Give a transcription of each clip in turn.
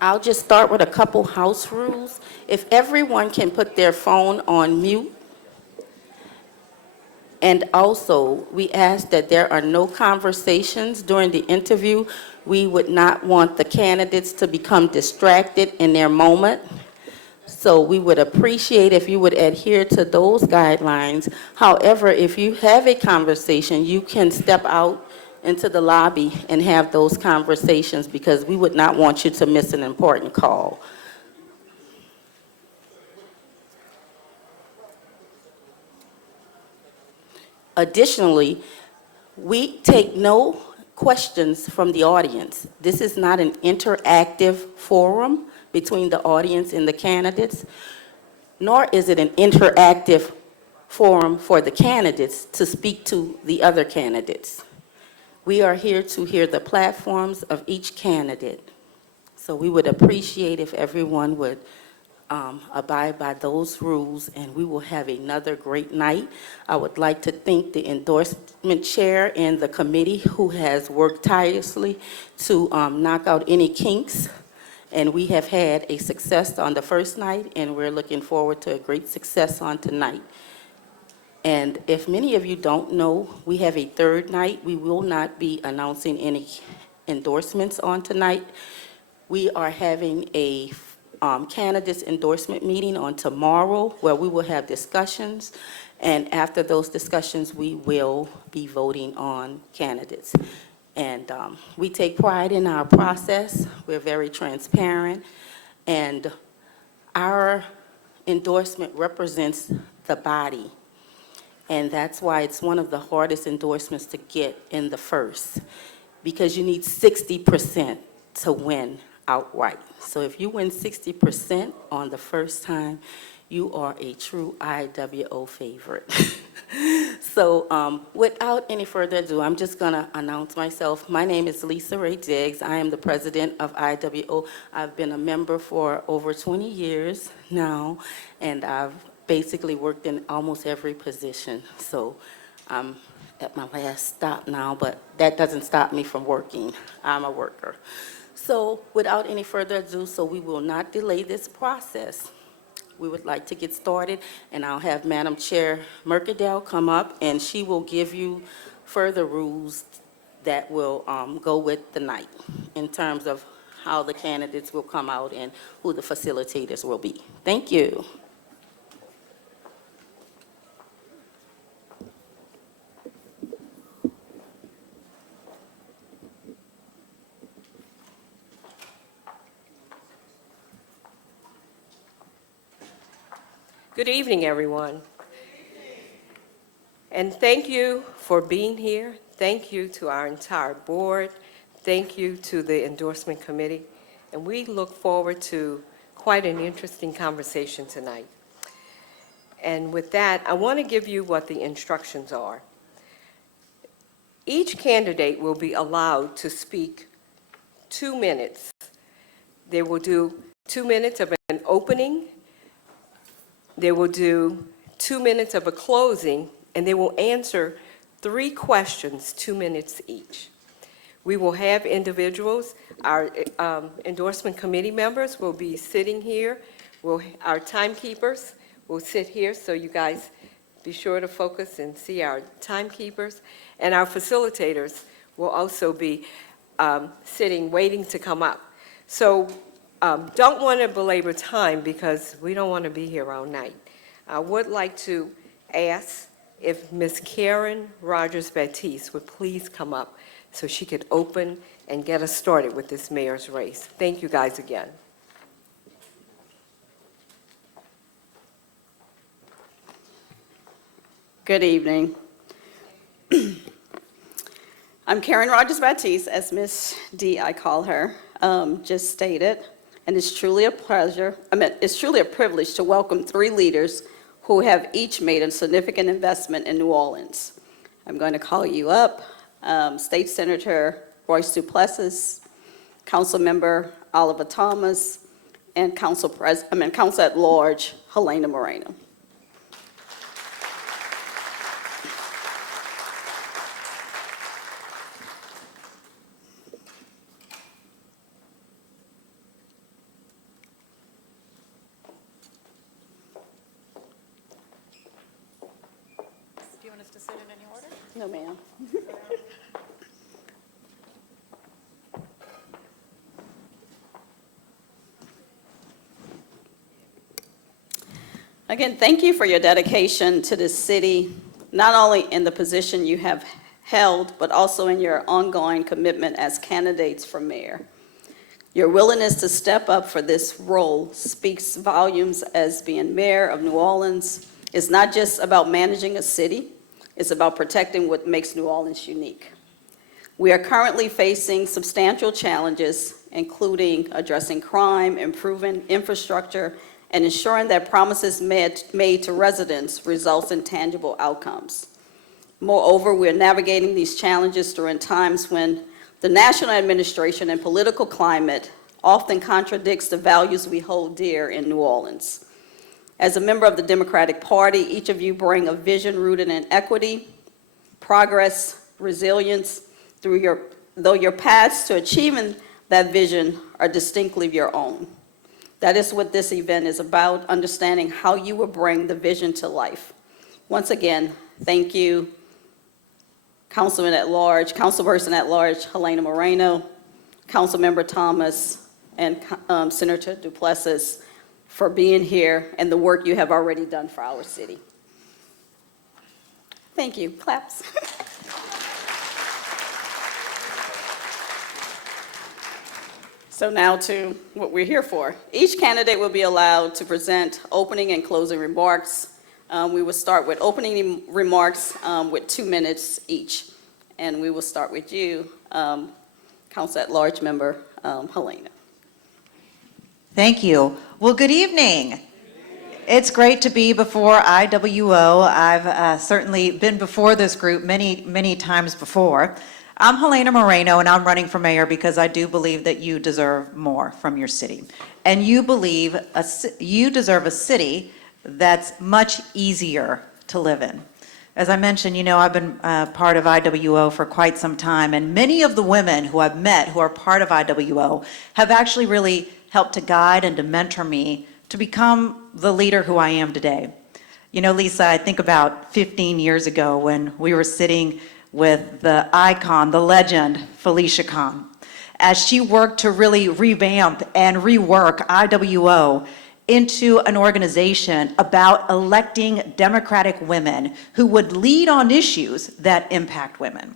I'll just start with a couple house rules. If everyone can put their phone on mute, and also we ask that there are no conversations during the interview. We would not want the candidates to become distracted in their moment. So we would appreciate if you would adhere to those guidelines. However, if you have a conversation, you can step out into the lobby and have those conversations because we would not want you to miss an important call. Additionally, we take no questions from the audience. This is not an interactive forum between the audience and the candidates, nor is it an interactive forum for the candidates to speak to the other candidates. We are here to hear the platforms of each candidate. So we would appreciate if everyone would abide by those rules, and we will have another great night. I would like to thank the endorsement chair and the committee who has worked tirelessly to knock out any kinks. And we have had a success on the first night, and we're looking forward to a great success on tonight. And if many of you don't know, we have a third night. We will not be announcing any endorsements on tonight. We are having a candidates endorsement meeting on tomorrow where we will have discussions. And after those discussions, we will be voting on candidates. And we take pride in our process. We're very transparent. And our endorsement represents the body. And that's why it's one of the hardest endorsements to get in the first, because you need 60% to win outright. So if you win 60% on the first time, you are a true IWO favorite. So without any further ado, I'm just going to announce myself. My name is Lisa Ray Diggs. I am the president of IWO. I've been a member for over 20 years now, and I've basically worked in almost every position. So I'm at my last stop now, but that doesn't stop me from working. I'm a worker. So without any further ado, so we will not delay this process. We would like to get started, and I'll have Madam Chair Mercadal come up, and she will give you further rules that will go with the night in terms of how the candidates will come out and who the facilitators will be. Thank you. Good evening, everyone. And thank you for being here. Thank you to our entire board. Thank you to the endorsement committee. And we look forward to quite an interesting conversation tonight. And with that, I want to give you what the instructions are. Each candidate will be allowed to speak 2 minutes. They will do 2 minutes of an opening. They will do 2 minutes of a closing, and they will answer 3 questions, 2 minutes each. We will have individuals, our endorsement committee members will be sitting here. Our timekeepers will sit here, so you guys be sure to focus and see our timekeepers. And our facilitators will also be sitting, waiting to come up. So don't want to belabor time because we don't want to be here all night. I would like to ask if Ms. Karen Rogers-Batiste would please come up so she could open and get us started with this mayor's race. Thank you guys again. Good evening. I'm Karen Rogers-Batiste, as Miss D, I call her, just stated, and it's truly a privilege to welcome 3 leaders who have each made a significant investment in New Orleans. I'm going to call you up, State Senator Royce Duplessis, Councilmember Oliver Thomas, and Council at Large Helena Moreno. No, ma'am. Again, thank you for your dedication to this city, not only in the position you have held, but also in your ongoing commitment as candidates for mayor. Your willingness to step up for this role speaks volumes as being mayor of New Orleans. It's not just about managing a city, it's about protecting what makes New Orleans unique. We are currently facing substantial challenges, including addressing crime, improving infrastructure, and ensuring that promises made to residents results in tangible outcomes. Moreover, we're navigating these challenges during times when the national administration and political climate often contradicts the values we hold dear in New Orleans. As a member of the Democratic Party, each of you bring a vision rooted in equity, progress, resilience, though your paths to achieving that vision are distinctly your own. That is what this event is about, understanding how you will bring the vision to life. Once again, thank you, Councilperson at Large Helena Moreno, Councilmember Thomas, and Senator Duplessis for being here and the work you have already done for our city. Thank you. Claps. So now to what we're here for. Each candidate will be allowed to present opening and closing remarks. We will start with opening remarks with 2 minutes each. And we will start with you, Council at Large Member Helena. Thank you. Well, good evening. It's great to be before IWO. I've certainly been before this group many, many times before. I'm Helena Moreno, and I'm running for mayor because I do believe that you deserve more from your city. And you deserve a city that's much easier to live in. As I mentioned, I've been part of IWO for quite some time, and many of the women who I've met who are part of IWO have actually really helped to guide and to mentor me to become the leader who I am today. Lisa, I think about 15 years ago when we were sitting with the icon, the legend, Felicia Khan, as she worked to really revamp and rework IWO into an organization about electing Democratic women who would lead on issues that impact women.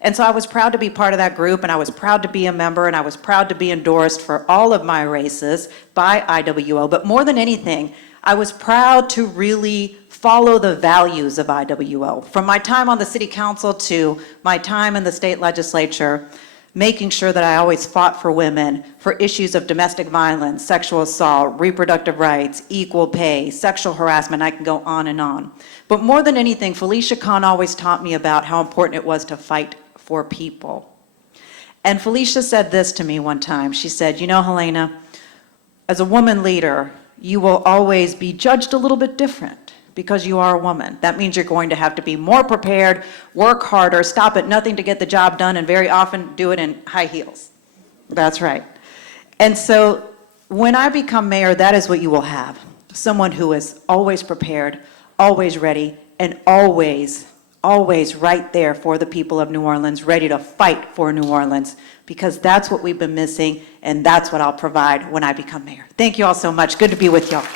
And so I was proud to be part of that group, and I was proud to be a member, and I was proud to be endorsed for all of my races by IWO. But more than anything, I was proud to really follow the values of IWO. From my time on the city council to my time in the state legislature, making sure that I always fought for women, for issues of domestic violence, sexual assault, reproductive rights, equal pay, sexual harassment, I can go on and on. But more than anything, Felicia Khan always taught me about how important it was to fight for people. And Felicia said this to me one time. She said, Helena, as a woman leader, you will always be judged a little bit different because you are a woman. That means you're going to have to be more prepared, work harder, stop at nothing to get the job done, and very often do it in high heels. That's right. And so when I become mayor, that is what you will have. Someone who is always prepared, always ready, and always right there for the people of New Orleans, ready to fight for New Orleans, because that's what we've been missing, and that's what I'll provide when I become mayor. Thank you all so much. Good to be with y'all.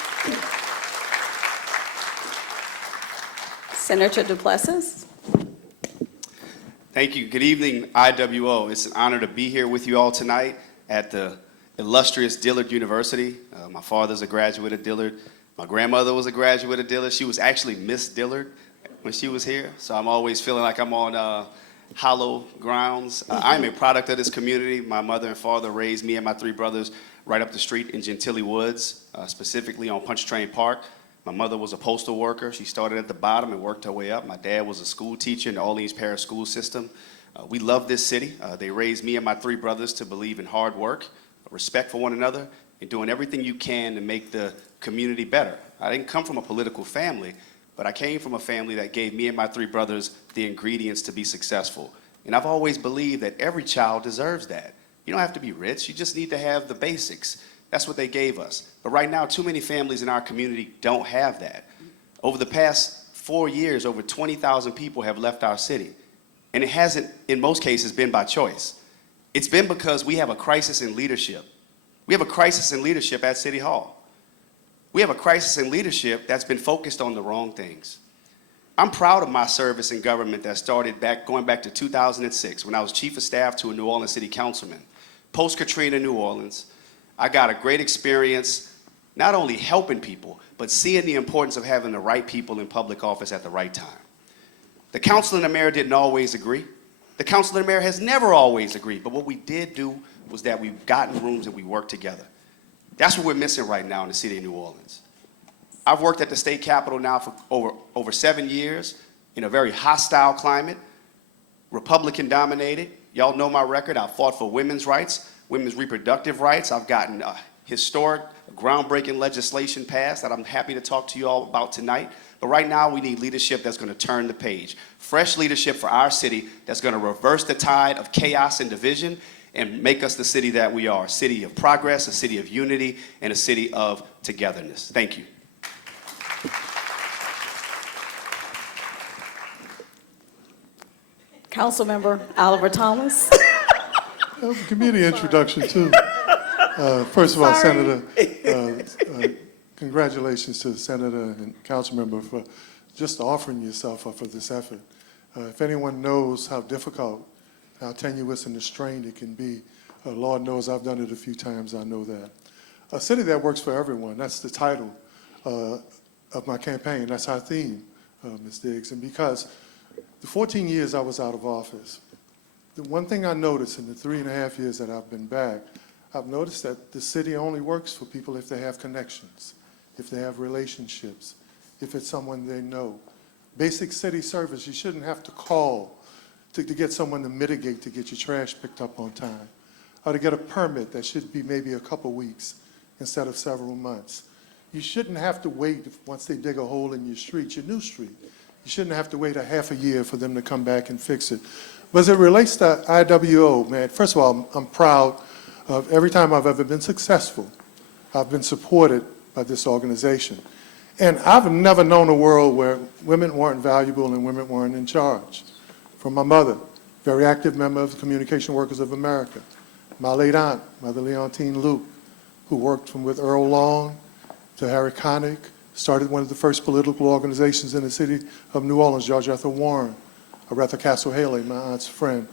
Senator Duplessis. Thank you. Good evening, IWO. It's an honor to be here with you all tonight at the illustrious Dillard University. My father's a graduate of Dillard. My grandmother was a graduate of Dillard. She was actually Miss Dillard when she was here, so I'm always feeling like I'm on hollow grounds. I'm a product of this community. My mother and father raised me and my 3 brothers right up the street in Gentilly Woods, specifically on Pontchartrain Park. My mother was a postal worker. She started at the bottom and worked her way up. My dad was a school teacher in the Orleans Parish School System. We love this city. They raised me and my 3 brothers to believe in hard work, respect for one another, and doing everything you can to make the community better. I didn't come from a political family, but I came from a family that gave me and my 3 brothers the ingredients to be successful. And I've always believed that every child deserves that. You don't have to be rich. You just need to have the basics. That's what they gave us. But right now, too many families in our community don't have that. Over the past 4 years, over 20,000 people have left our city. And it hasn't, in most cases, been by choice. It's been because we have a crisis in leadership. We have a crisis in leadership at City Hall. We have a crisis in leadership that's been focused on the wrong things. I'm proud of my service in government that started going back to 2006 when I was chief of staff to a New Orleans city councilman. Post-Katrina New Orleans, I got a great experience not only helping people, but seeing the importance of having the right people in public office at the right time. The council and the mayor didn't always agree. The council and the mayor has never always agreed, but what we did do was that we got in rooms and we worked together. That's what we're missing right now in the city of New Orleans. I've worked at the state capitol now for over 7 years in a very hostile climate, Republican dominated. Y'all know my record. I fought for women's rights, women's reproductive rights. I've gotten historic, groundbreaking legislation passed that I'm happy to talk to you all about tonight. But right now we need leadership that's going to turn the page. Fresh leadership for our city that's going to reverse the tide of chaos and division and make us the city that we are, a city of progress, a city of unity, and a city of togetherness. Thank you. Councilmember Oliver Thomas. Give me the introduction, too. First of all, Senator, congratulations to the Senator and Councilmember for just offering yourself up for this effort. If anyone knows how difficult, how tenuous and strained it can be, Lord knows I've done it a few times, I know that. A city that works for everyone, that's the title of my campaign. That's our theme, Ms. Diggs. And because the 14 years I was out of office, the one thing I noticed in the 3.5 years that I've been back, I've noticed that the city only works for people if they have connections, if they have relationships, if it's someone they know. Basic city service, you shouldn't have to call to get someone to mitigate to get your trash picked up on time, or to get a permit that should be maybe a couple weeks instead of several months. You shouldn't have to wait once they dig a hole in your street, your new street. You shouldn't have to wait a half a year for them to come back and fix it. But as it relates to IWO, man, first of all, I'm proud of every time I've ever been successful, I've been supported by this organization. And I've never known a world where women weren't valuable and women weren't in charge. From my mother, very active member of the Communication Workers of America. My late aunt, Mother Leontine Luke, who worked with Earl Long to Harry Connick, started one of the first political organizations in the city of New Orleans, George Ethel Warren, Aretha Castle Haley, my aunt's friend,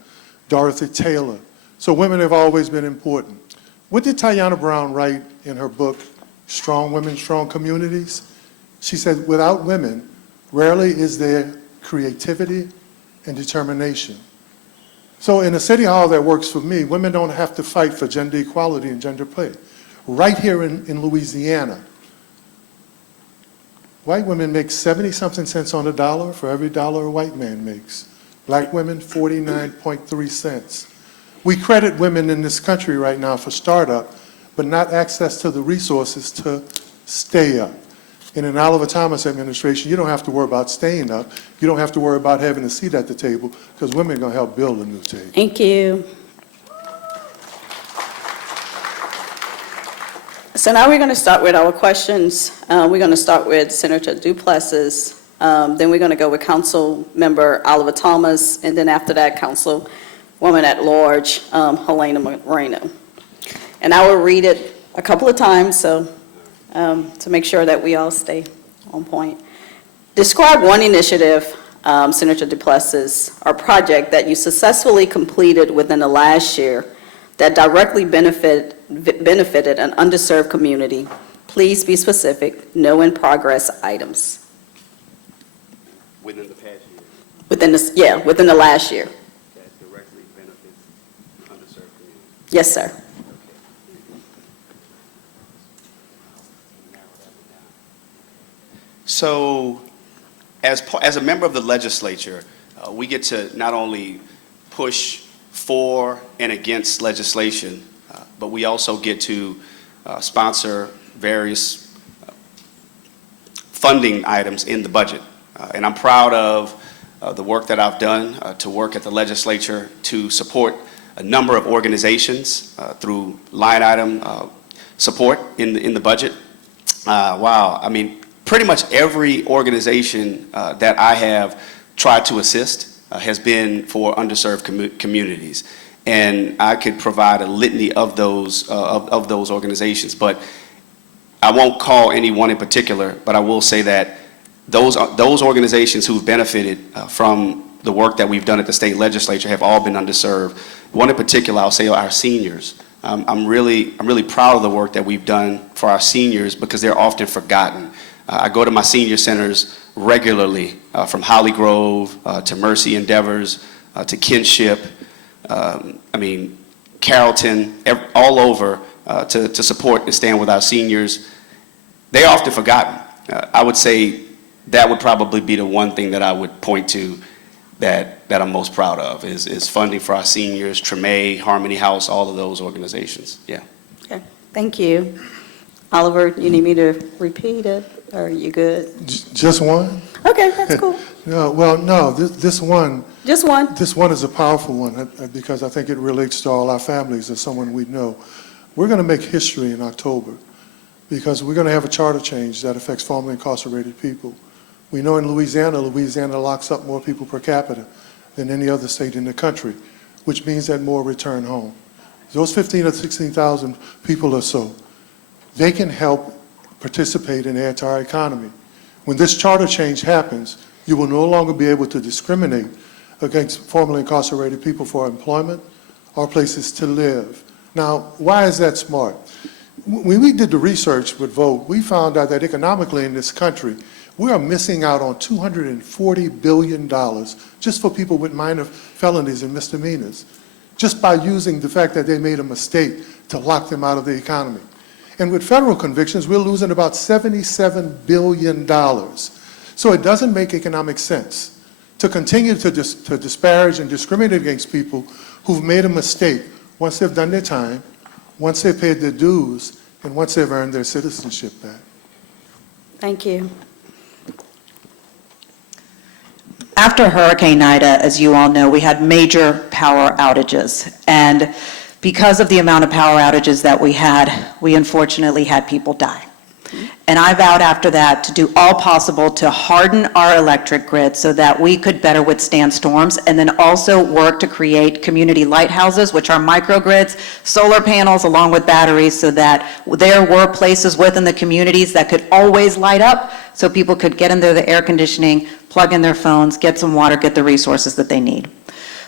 Dorothy Taylor. So women have always been important. What did Tayana Brown write in her book, Strong Women, Strong Communities? She said, without women, rarely is there creativity and determination. So in a city hall that works for me, women don't have to fight for gender equality and gender pay. Right here in Louisiana, white women make 70-something cents on the dollar for every dollar a white man makes. Black women, 49.3 cents. We credit women in this country right now for startup, but not access to the resources to stay up. In an Oliver Thomas administration, you don't have to worry about staying up. You don't have to worry about having a seat at the table, because women are going to help build a new table. Thank you. So now we're going to start with our questions. We're going to start with Senator Duplessis. Then we're going to go with Council Member Oliver Thomas, and then after that, Councilwoman at Large, Helena Moreno. And I will read it a couple of times, so to make sure that we all stay on point. Describe one initiative, Senator Duplessis, or project that you successfully completed within the last year that directly benefited an underserved community. Please be specific, no in progress items. Within the past year, Within the last year. that directly benefits underserved communities. Yes, sir. So, as a member of the legislature, we get to not only push for and against legislation, but we also get to sponsor various funding items in the budget. And I'm proud of the work that I've done to work at the legislature to support a number of organizations through line item support in the budget. Wow, I mean, pretty much every organization that I have tried to assist has been for underserved communities. And I could provide a litany of those organizations, but I won't call any one in particular, but I will say that those organizations who've benefited from the work that we've done at the state legislature have all been underserved. One in particular, I'll say our seniors. I'm really proud of the work that we've done for our seniors because they're often forgotten. I go to my senior centers regularly, from Holly Grove to Mercy Endeavors to Kinship, Carrollton, all over to support and stand with our seniors. They're often forgotten. I would say that would probably be the one thing that I would point to that I'm most proud of is funding for our seniors, Treme, Harmony House, all of those organizations. Yeah. Okay, thank you. Oliver, you need me to repeat it, or are you good? Just one? Okay, that's cool. No, this one. Just one. This one is a powerful one because I think it relates to all our families as someone we know. We're going to make history in October because we're going to have a charter change that affects formerly incarcerated people. We know in Louisiana locks up more people per capita than any other state in the country, which means that more return home. Those 15,000 or 16,000 people or so, they can help participate and add to our economy. When this charter change happens, you will no longer be able to discriminate against formerly incarcerated people for employment or places to live. Now, why is that smart? When we did the research with VOTE, we found out that economically in this country, we are missing out on $240 billion just for people with minor felonies and misdemeanors, just by using the fact that they made a mistake to lock them out of the economy. And with federal convictions, we're losing about $77 billion. So it doesn't make economic sense to continue to disparage and discriminate against people who've made a mistake once they've done their time, once they've paid their dues, and once they've earned their citizenship back. Thank you. After Hurricane Ida, as you all know, we had major power outages. And because of the amount of power outages that we had, we unfortunately had people die. And I vowed after that to do all possible to harden our electric grid so that we could better withstand storms, and then also work to create community lighthouses, which are microgrids, solar panels along with batteries, so that there were places within the communities that could always light up so people could get in there the air conditioning, plug in their phones, get some water, get the resources that they need.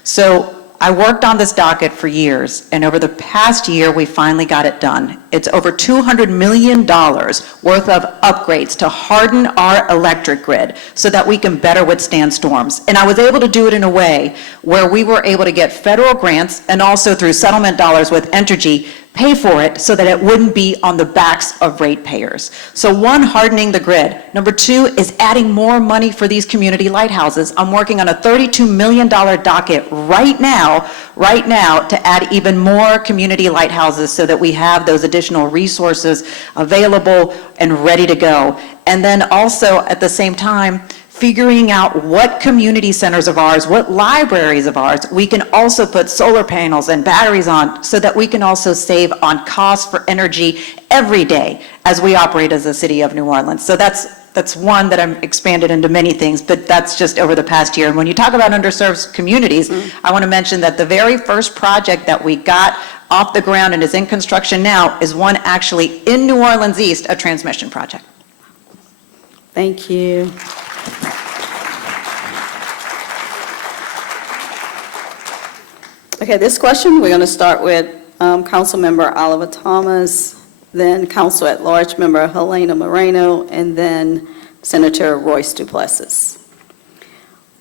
So I worked on this docket for years, and over the past year, we finally got it done. It's over $200 million worth of upgrades to harden our electric grid so that we can better withstand storms. And I was able to do it in a way where we were able to get federal grants and also through settlement dollars with Entergy, pay for it so that it wouldn't be on the backs of ratepayers. So one, hardening the grid. Number two is adding more money for these community lighthouses. I'm working on a $32 million docket right now to add even more community lighthouses so that we have those additional resources available and ready to go. And then also at the same time, figuring out what community centers of ours, what libraries of ours, we can also put solar panels and batteries on so that we can also save on costs for energy every day as we operate as a city of New Orleans. So that's one that I'm expanded into many things, but that's just over the past year. And when you talk about underserved communities, I want to mention that the very first project that we got off the ground and is in construction now is one actually in New Orleans East, a transmission project. Thank you. Okay, this question, we're going to start with Councilmember Oliver Thomas, then Council-at-Large Member Helena Moreno, and then Senator Royce Duplessis.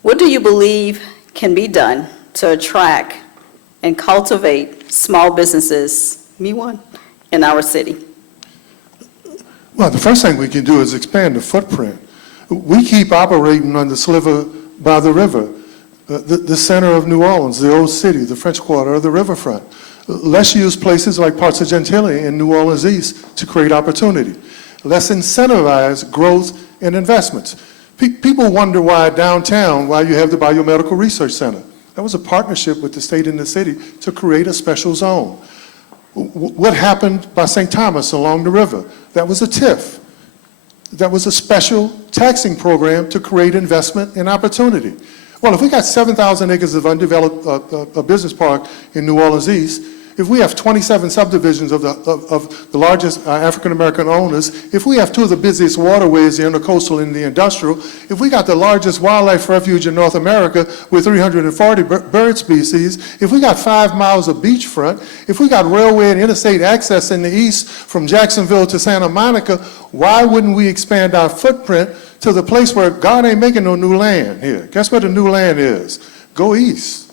What do you believe can be done to attract and cultivate small businesses, me one, in our city? Well, the first thing we can do is expand the footprint. We keep operating on the sliver by the river, the center of New Orleans, the old city, the French Quarter, or the riverfront. Let's use places like parts of Gentilly and New Orleans East to create opportunity. Let's incentivize growth and investments. People wonder why downtown, why you have the Biomedical Research Center. That was a partnership with the state and the city to create a special zone. What happened by St. Thomas along the river? That was a TIF. That was a special taxing program to create investment and opportunity. Well, if we got 7,000 acres of undeveloped business park in New Orleans East, if we have 27 subdivisions of the largest African-American owners, if we have two of the busiest waterways, the intercoastal and the industrial, if we got the largest wildlife refuge in North America with 340 bird species, if we got 5 miles of beachfront, if we got railway and interstate access in the east from Jacksonville to Santa Monica, why wouldn't we expand our footprint to the place where God ain't making no new land here? Guess where the new land is? Go east.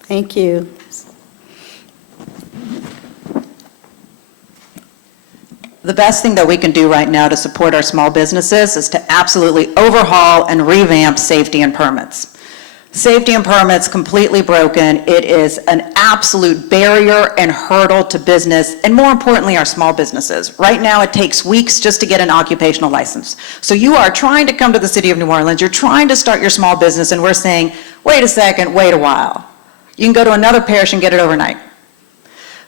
Thank you. The best thing that we can do right now to support our small businesses is to absolutely overhaul and revamp safety and permits. Safety and permits completely broken. It is an absolute barrier and hurdle to business, and more importantly, our small businesses. Right now, it takes weeks just to get an occupational license. So you are trying to come to the city of New Orleans, you're trying to start your small business, and we're saying, wait a second, wait a while. You can go to another parish and get it overnight.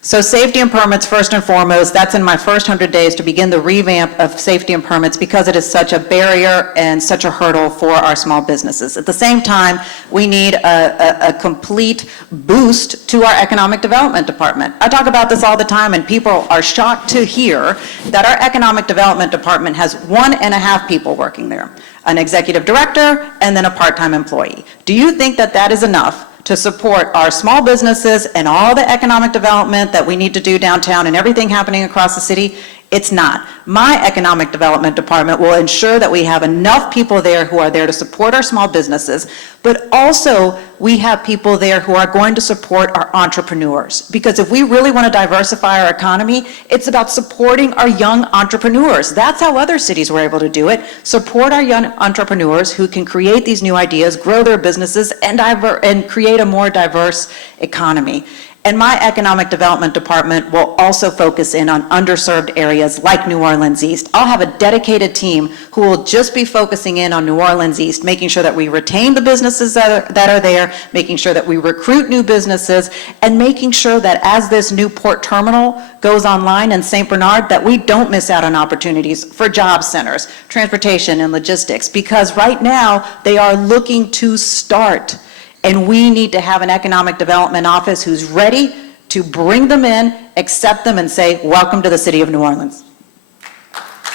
So safety and permits, first and foremost, that's in my first 100 days to begin the revamp of safety and permits because it is such a barrier and such a hurdle for our small businesses. At the same time, we need a complete boost to our economic development department. I talk about this all the time, and people are shocked to hear that our economic development department has 1.5 people working there, an executive director and then a part-time employee. Do you think that that is enough to support our small businesses and all the economic development that we need to do downtown and everything happening across the city? It's not. My economic development department will ensure that we have enough people there who are there to support our small businesses, but also we have people there who are going to support our entrepreneurs. Because if we really want to diversify our economy, it's about supporting our young entrepreneurs. That's how other cities were able to do it. Support our young entrepreneurs who can create these new ideas, grow their businesses, and create a more diverse economy. And my economic development department will also focus in on underserved areas like New Orleans East. I'll have a dedicated team who will just be focusing in on New Orleans East, making sure that we retain the businesses that are there, making sure that we recruit new businesses, and making sure that as this new port terminal goes online in St. Bernard, that we don't miss out on opportunities for job centers, transportation, and logistics, because right now they are looking to start. And we need to have an economic development office who's ready to bring them in, accept them, and say, welcome to the city of New Orleans.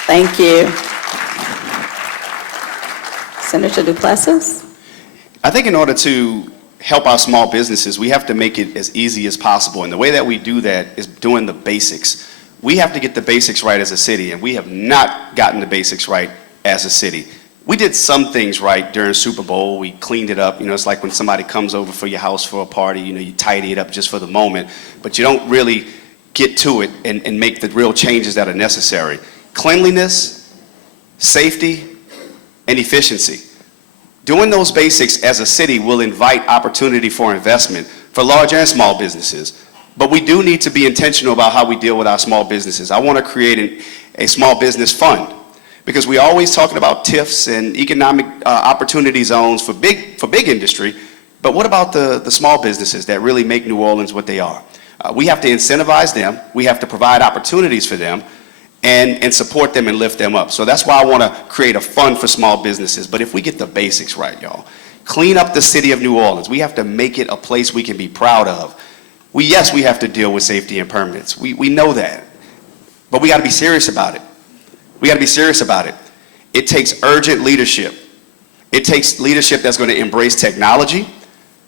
Thank you. Senator Duplessis? I think in order to help our small businesses, we have to make it as easy as possible. And the way that we do that is doing the basics. We have to get the basics right as a city, and we have not gotten the basics right as a city. We did some things right during Super Bowl. We cleaned it up. You know, it's like when somebody comes over for your house for a party, you know, you tidy it up just for the moment, but you don't really get to it and make the real changes that are necessary. Cleanliness, safety, and efficiency. Doing those basics as a city will invite opportunity for investment for large and small businesses. But we do need to be intentional about how we deal with our small businesses. I want to create a small business fund, because we're always talking about TIFs and economic opportunity zones for big industry, but what about the small businesses that really make New Orleans what they are? We have to incentivize them, we have to provide opportunities for them, and support them and lift them up. So that's why I want to create a fund for small businesses. But if we get the basics right, y'all, clean up the city of New Orleans, we have to make it a place we can be proud of. Yes, we have to deal with safety and permits, we know that, but we got to be serious about it. We got to be serious about it. It takes urgent leadership. It takes leadership that's going to embrace technology,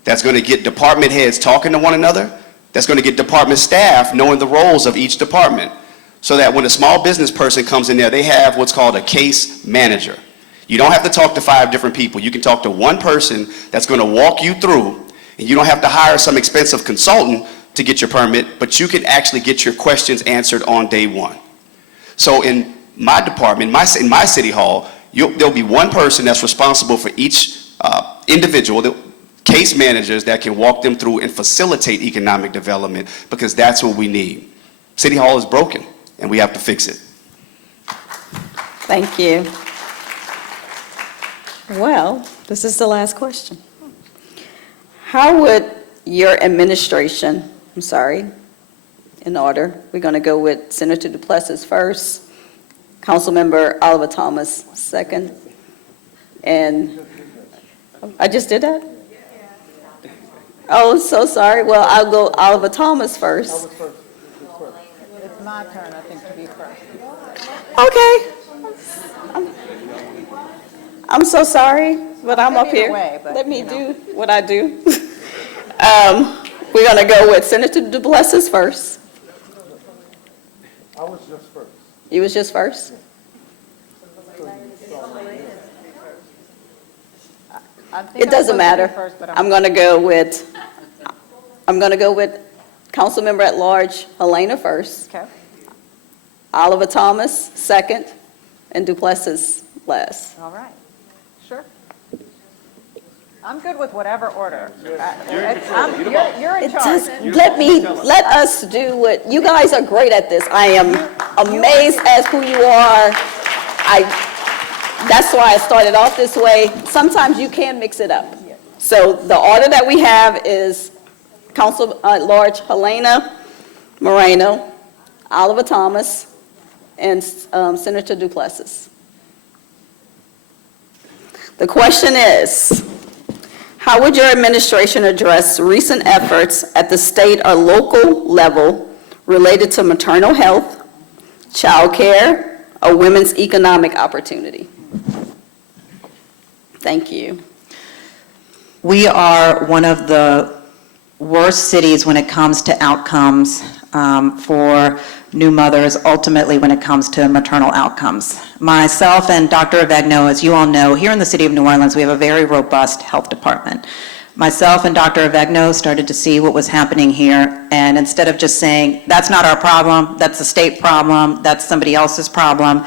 that's going to get department heads talking to one another, that's going to get department staff knowing the roles of each department, so that when a small business person comes in there, they have what's called a case manager. You don't have to talk to 5 different people. You can talk to one person that's going to walk you through, and you don't have to hire some expensive consultant to get your permit, but you can actually get your questions answered on day one. So in my department, in my city hall, there'll be one person that's responsible for each individual, the case managers that can walk them through and facilitate economic development, because that's what we need. City Hall is broken, and we have to fix it. Thank you. Well, this is the last question. How would your administration, in order, we're going to go with Senator Duplessis first, Councilmember Oliver Thomas second, and I just did that? Oh, so sorry. Well, I'll go Oliver Thomas first. It's my turn, I think, to be first. Okay. I'm so sorry, but I'm up Either here. way, but, Let me you know. do what I do. We're going to go with Senator DuPlessis first. I was just first. You was just first? It doesn't matter. I'm going to go with Councilmember at Large Helena first, Okay. Oliver Thomas second, and DuPlessis last. All right, sure. I'm good with whatever order. You're in charge. Let us do what, you guys are great at this. I am amazed as who you are. That's why I started off this way. Sometimes you can mix it up. So the order that we have is Council at Large Helena Moreno, Oliver Thomas, and Senator DuPlessis. The question is, how would your administration address recent efforts at the state or local level related to maternal health, child care, or women's economic opportunity? Thank you. We are one of the worst cities when it comes to outcomes for new mothers, ultimately when it comes to maternal outcomes. Myself and Dr. Avegno, as you all know, here in the city of New Orleans, we have a very robust health department. Myself and Dr. Avegno started to see what was happening here, and instead of just saying, that's not our problem, that's a state problem, that's somebody else's problem,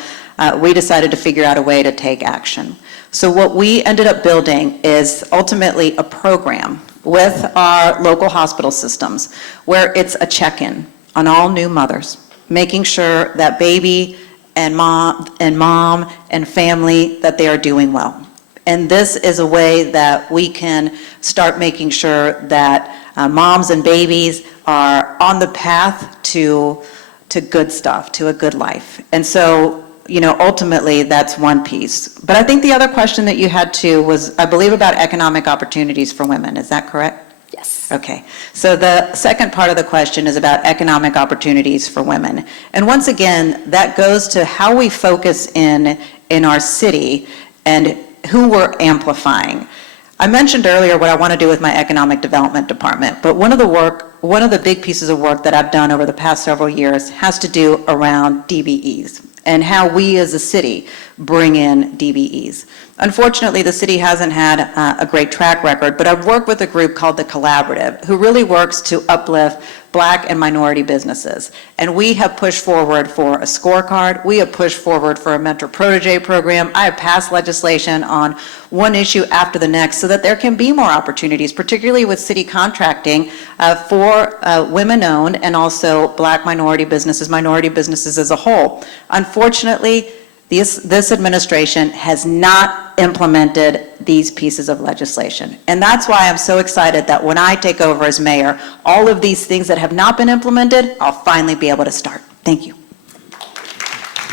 we decided to figure out a way to take action. So what we ended up building is ultimately a program with our local hospital systems where it's a check-in on all new mothers, making sure that baby and mom and family, that they are doing well. And this is a way that we can start making sure that moms and babies are on the path to good stuff, to a good life. And so, you know, ultimately, that's one piece. But I think the other question that you had too was, I believe, about economic opportunities for women. Is that correct? Yes. Okay. So the second part of the question is about economic opportunities for women. And once again, that goes to how we focus in our city and who we're amplifying. I mentioned earlier what I want to do with my economic development department, but one of the big pieces of work that I've done over the past several years has to do around DBEs and how we as a city bring in DBEs. Unfortunately, the city hasn't had a great track record, but I've worked with a group called The Collaborative, who really works to uplift Black and minority businesses. And we have pushed forward for a scorecard. We have pushed forward for a mentor-protege program. I have passed legislation on one issue after the next so that there can be more opportunities, particularly with city contracting for women-owned and also Black minority businesses as a whole. Unfortunately, this administration has not implemented these pieces of legislation. And that's why I'm so excited that when I take over as mayor, all of these things that have not been implemented, I'll finally be able to start. Thank you.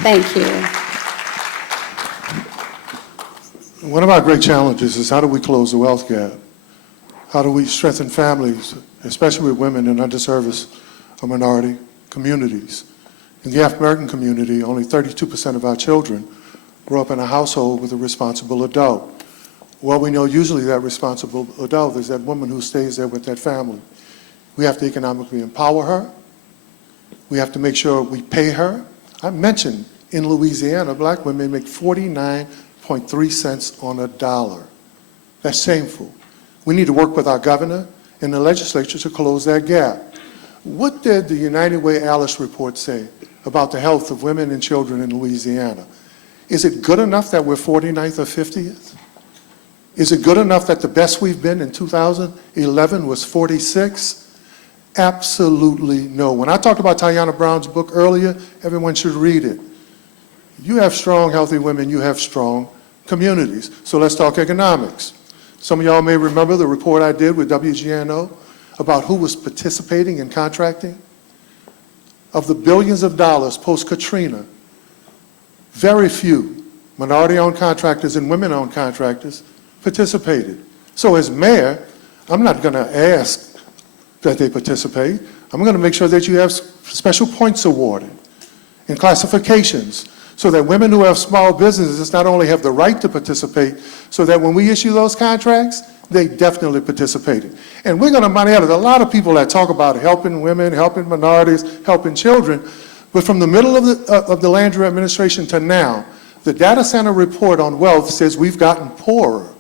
Thank you. One of our great challenges is how do we close the wealth gap? How do we strengthen families, especially with women in underserviced or minority communities? In the African American community, only 32% of our children grow up in a household with a responsible adult. Well, we know usually that responsible adult is that woman who stays there with that family. We have to economically empower her. We have to make sure we pay her. I mentioned in Louisiana, Black women make 49.3 cents on a dollar. That's shameful. We need to work with our governor and the legislature to close that gap. What did the United Way Alice report say about the health of women and children in Louisiana? Is it good enough that we're 49th or 50th? Is it good enough that the best we've been in 2011 was 46? Absolutely no. When I talked about Tayana Brown's book earlier, everyone should read it. You have strong, healthy women, you have strong communities. So let's talk economics. Some of y'all may remember the report I did with WGNO about who was participating in contracting. Of the billions of dollars post-Katrina, very few minority-owned contractors and women-owned contractors participated. So as mayor, I'm not going to ask that they participate. I'm going to make sure that you have special points awarded and classifications so that women who have small businesses not only have the right to participate, so that when we issue those contracts, they definitely participated. And we're going to money out of it. A lot of people that talk about helping women, helping minorities, helping children, but from the middle of the Landrieu administration to now, the data center report on wealth says we've gotten poorer.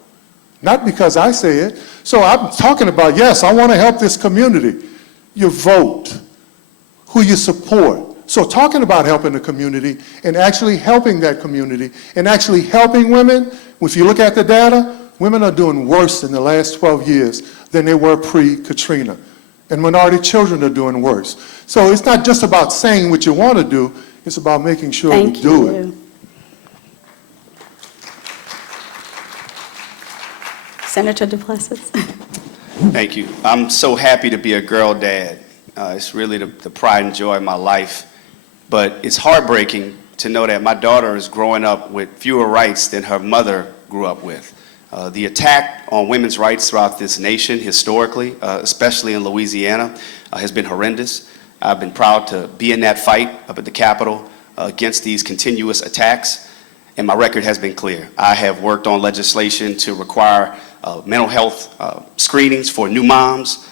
Not because I say it. So I'm talking about, yes, I want to help this community. You vote, who you support. So talking about helping the community and actually helping that community and actually helping women, if you look at the data, women are doing worse in the last 12 years than they were pre-Katrina. And minority children are doing worse. So it's not just about saying what you want to do, it's about making sure we Thank do it. you. Senator Duplessis. Thank you. I'm so happy to be a girl dad. It's really the pride and joy of my life. But it's heartbreaking to know that my daughter is growing up with fewer rights than her mother grew up with. The attack on women's rights throughout this nation historically, especially in Louisiana, has been horrendous. I've been proud to be in that fight up at the Capitol against these continuous attacks, and my record has been clear. I have worked on legislation to require mental health screenings for new moms,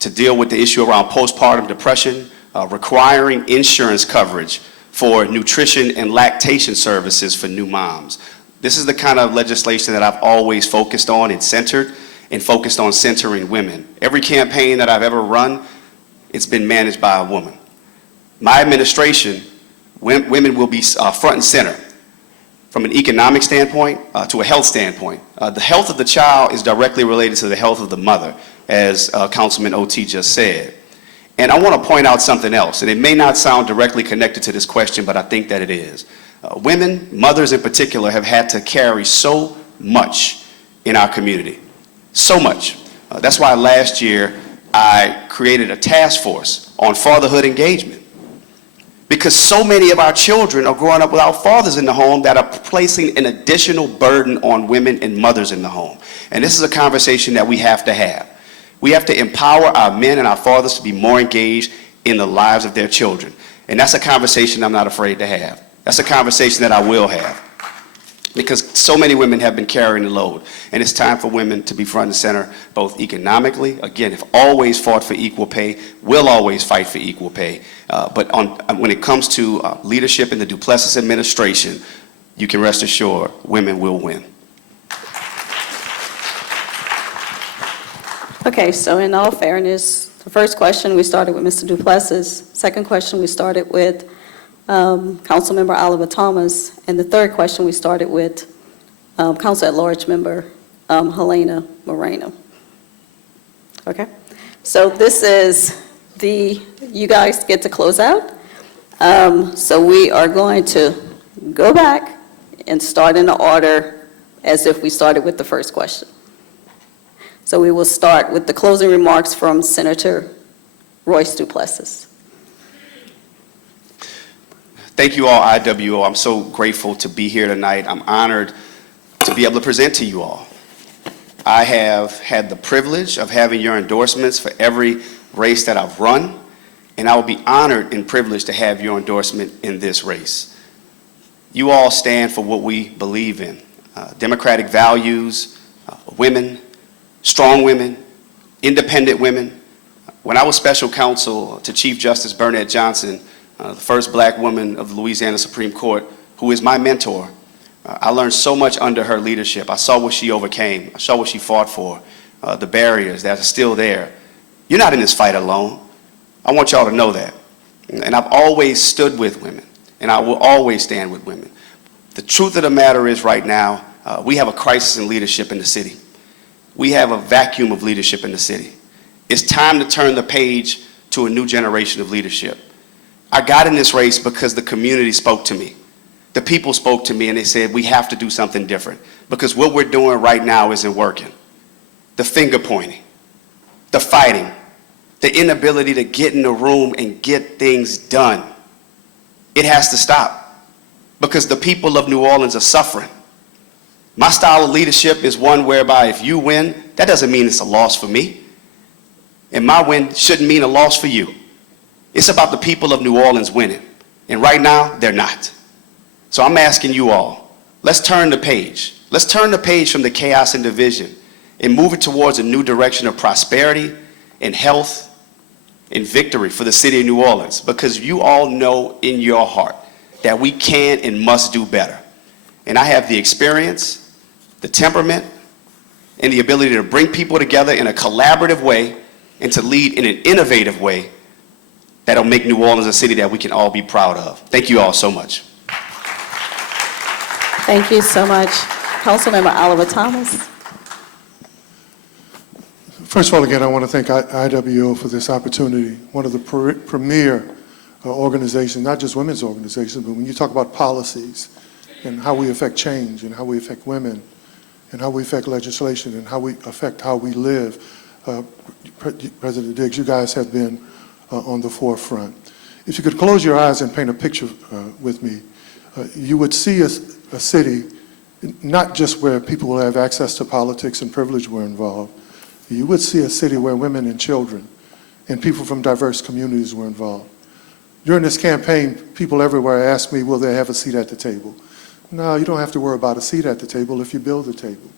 to deal with the issue around postpartum depression, requiring insurance coverage for nutrition and lactation services for new moms. This is the kind of legislation that I've always focused on and centered, and focused on centering women. Every campaign that I've ever run, it's been managed by a woman. My administration, women will be front and center from an economic standpoint to a health standpoint. The health of the child is directly related to the health of the mother, as Councilman O.T. just said. And I want to point out something else, and it may not sound directly connected to this question, but I think that it is. Women, mothers in particular, have had to carry so much in our community, so much. That's why last year I created a task force on fatherhood engagement, because so many of our children are growing up without fathers in the home that are placing an additional burden on women and mothers in the home. And this is a conversation that we have to have. We have to empower our men and our fathers to be more engaged in the lives of their children. And that's a conversation I'm not afraid to have. That's a conversation that I will have, because so many women have been carrying the load. And it's time for women to be front and center, both economically. Again, have always fought for equal pay, will always fight for equal pay. But when it comes to leadership in the Duplessis administration, you can rest assured women will win. Okay, so in all fairness, the first question we started with Mr. Duplessis. Second question we started with Councilmember Oliver Thomas. And the third question we started with Council at Large member Helena Moreno. Okay? So this is you guys get to close out. So we are going to go back and start in the order as if we started with the first question. So we will start with the closing remarks from Senator Royce Duplessis. Thank you all, IWO. I'm so grateful to be here tonight. I'm honored to be able to present to you all. I have had the privilege of having your endorsements for every race that I've run, and I will be honored and privileged to have your endorsement in this race. You all stand for what we believe in: democratic values, women, strong women, independent women. When I was special counsel to Chief Justice Bernadette Johnson, the first black woman of the Louisiana Supreme Court, who is my mentor, I learned so much under her leadership. I saw what she overcame. I saw what she fought for, the barriers that are still there. You're not in this fight alone. I want y'all to know that. And I've always stood with women, and I will always stand with women. The truth of the matter is right now, we have a crisis in leadership in the city. We have a vacuum of leadership in the city. It's time to turn the page to a new generation of leadership. I got in this race because the community spoke to me. The people spoke to me and they said, we have to do something different because what we're doing right now isn't working. The finger pointing, the fighting, the inability to get in the room and get things done. It has to stop because the people of New Orleans are suffering. My style of leadership is one whereby if you win, that doesn't mean it's a loss for me. And my win shouldn't mean a loss for you. It's about the people of New Orleans winning. And right now, they're not. So I'm asking you all, let's turn the page. Let's turn the page from the chaos and division and move it towards a new direction of prosperity and health and victory for the city of New Orleans, because you all know in your heart that we can and must do better. And I have the experience, the temperament, and the ability to bring people together in a collaborative way and to lead in an innovative way that'll make New Orleans a city that we can all be proud of. Thank you all so much. Thank you so much. Councilmember Oliver Thomas. First of all, again, I want to thank IWO for this opportunity, one of the premier organizations, not just women's organizations, but when you talk about policies and how we affect change and how we affect women and how we affect legislation and how we affect how we live, President Diggs, you guys have been on the forefront. If you could close your eyes and paint a picture with me, you would see a city, not just where people will have access to politics and privilege were involved. You would see a city where women and children and people from diverse communities were involved. During this campaign, people everywhere asked me, will they have a seat at the table? No, you don't have to worry about a seat at the table if you build the table.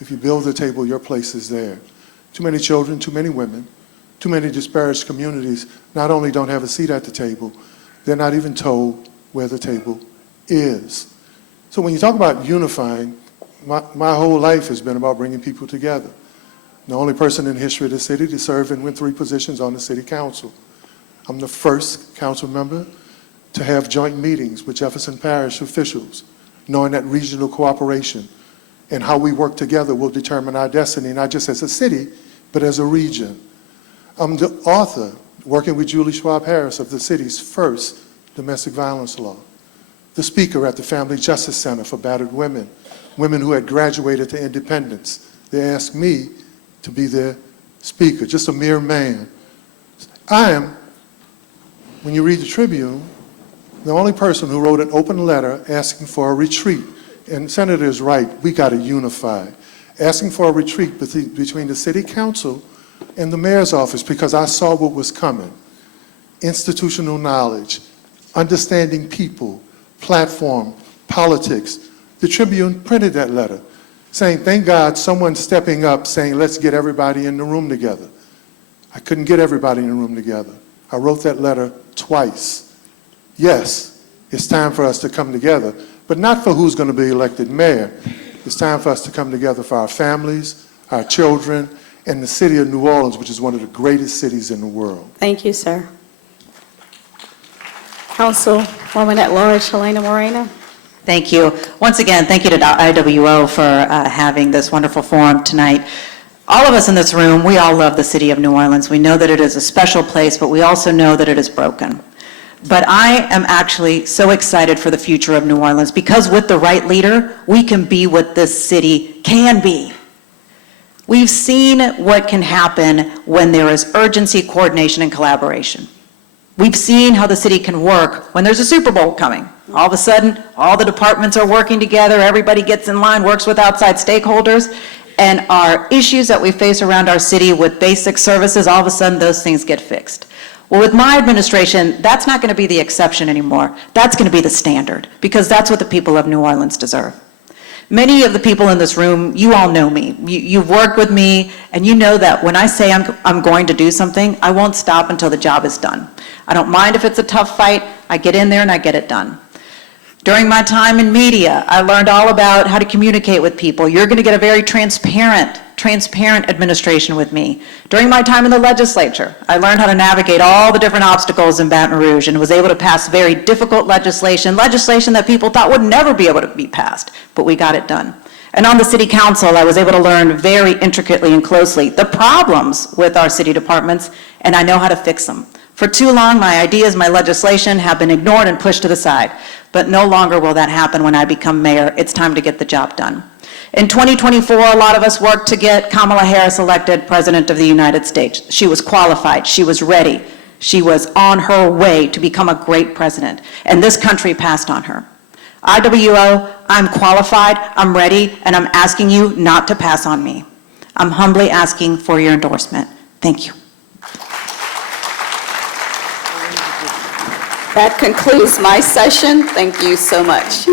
If you build the table, your place is there. Too many children, too many women, too many disparaged communities not only don't have a seat at the table, they're not even told where the table is. So when you talk about unifying, my whole life has been about bringing people together. The only person in history of the city to serve and win 3 positions on the city council. I'm the first council member to have joint meetings with Jefferson Parish officials, knowing that regional cooperation and how we work together will determine our destiny, not just as a city, but as a region. I'm the author, working with Julie Schwab Harris, of the city's first domestic violence law. The speaker at the Family Justice Center for battered women, women who had graduated to independence. They asked me to be their speaker, just a mere man. I am, when you read the Tribune, the only person who wrote an open letter asking for a retreat. And Senator is right, we got to unify. Asking for a retreat between the city council and the mayor's office, because I saw what was coming. Institutional knowledge, understanding people, platform, politics. The Tribune printed that letter, saying, thank God someone's stepping up, saying, let's get everybody in the room together. I couldn't get everybody in the room together. I wrote that letter twice. Yes, it's time for us to come together, but not for who's going to be elected mayor. It's time for us to come together for our families, our children, and the city of New Orleans, which is one of the greatest cities in the world. Thank you, sir. Councilwoman at Large, Helena Moreno. Thank you. Once again, thank you to IWO for having this wonderful forum tonight. All of us in this room, we all love the city of New Orleans. We know that it is a special place, but we also know that it is broken. But I am actually so excited for the future of New Orleans, because with the right leader, we can be what this city can be. We've seen what can happen when there is urgency, coordination, and collaboration. We've seen how the city can work when there's a Super Bowl coming. All of a sudden, all the departments are working together, everybody gets in line, works with outside stakeholders, and our issues that we face around our city with basic services, all of a sudden those things get fixed. Well, with my administration, that's not going to be the exception anymore. That's going to be the standard, because that's what the people of New Orleans deserve. Many of the people in this room, you all know me. You've worked with me, and you know that when I say I'm going to do something, I won't stop until the job is done. I don't mind if it's a tough fight. I get in there and I get it done. During my time in media, I learned all about how to communicate with people. You're going to get a very transparent administration with me. During my time in the legislature, I learned how to navigate all the different obstacles in Baton Rouge and was able to pass very difficult legislation that people thought would never be able to be passed, but we got it done. And on the city council, I was able to learn very intricately and closely the problems with our city departments, and I know how to fix them. For too long, my ideas, my legislation have been ignored and pushed to the side, but no longer will that happen when I become mayor. It's time to get the job done. In 2024, a lot of us worked to get Kamala Harris elected President of the United States. She was qualified, she was ready, she was on her way to become a great president, and this country passed on her. IWO, I'm qualified, I'm ready, and I'm asking you not to pass on me. I'm humbly asking for your endorsement. Thank you. That concludes my session. Thank you so much.